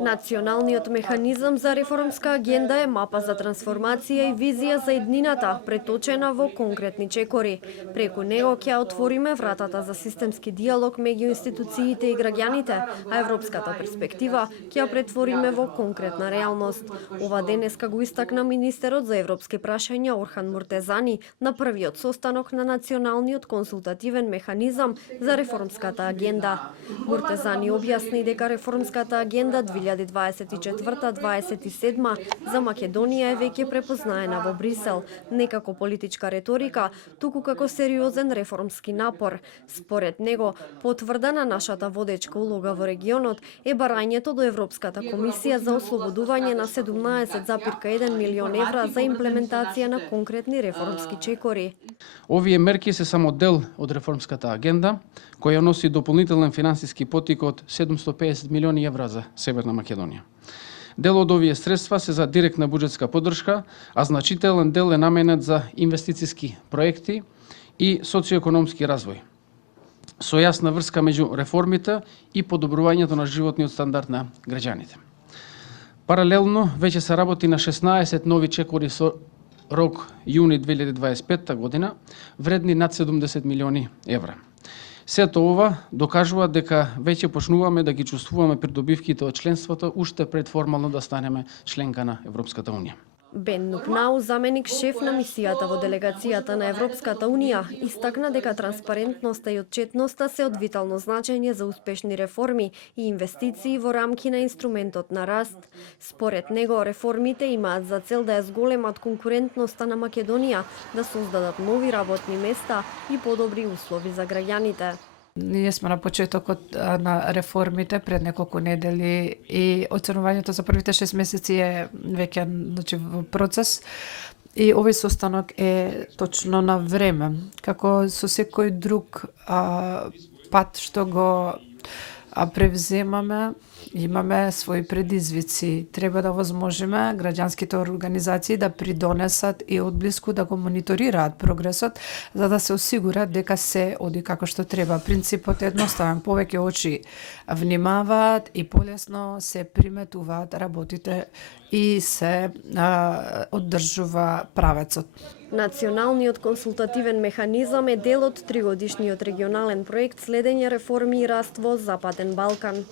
Националниот механизам за реформска агенда е мапа за трансформација и визија за иднината, преточена во конкретни чекори. Преку него ќе отвориме вратата за системски диалог меѓу институциите и граѓаните, а европската перспектива ќе ја претвориме во конкретна реалност. Ова денеска го истакна министерот за европски прашања Орхан Муртезани на првиот состанок на Националниот консултативен механизам за реформската агенда. Муртезани објасни дека реформската агенда 2024-2027 за Македонија е веќе препознаена во Брисел, не како политичка реторика, туку како сериозен реформски напор. Според него, потврда на нашата водечка улога во регионот е барањето до Европската комисија за ослободување на 17,1 милион евра за имплементација на конкретни реформски чекори. Овие мерки се само дел од реформската агенда, која носи дополнителен финансиски потик од 750 милиони евра за Северна Македонија. Дел од овие средства се за директна буџетска поддршка, а значителен дел е наменет за инвестициски проекти и социоекономски развој, со јасна врска меѓу реформите и подобрувањето на животниот стандард на граѓаните. Паралелно, веќе се работи на 16 нови чекори со рок јуни 2025 година, вредни над 70 милиони евра. Сето ова докажува дека веќе почнуваме да ги чувствуваме придобивките од членството уште пред формално да станеме членка на Европската Унија. Бен Нупнау, заменик шеф на мисијата во делегацијата на Европската Унија, истакна дека транспарентноста и отчетноста се од витално значење за успешни реформи и инвестиции во рамки на инструментот на раст. Според него, реформите имаат за цел да ја зголемат конкурентноста на Македонија, да создадат нови работни места и подобри услови за граѓаните. Ние сме на почетокот на реформите пред неколку недели и оценувањето за првите 6 месеци е веќе во процес. И овој состанок е точно на време, како со секој друг пат што го превземаме, имаме своји предизвици. Треба да возможиме граѓанските организации да придонесат и одблиску да го мониторираат прогресот, за да се осигурат дека се оди како што треба. Принципот е едноставен, повеќе очи внимаваат и полесно се приметуваат работите и се оддржува правецот. Националниот консултативен механизам е дел од тригодишниот регионален проект Следење реформи и раст во Западен Балкан.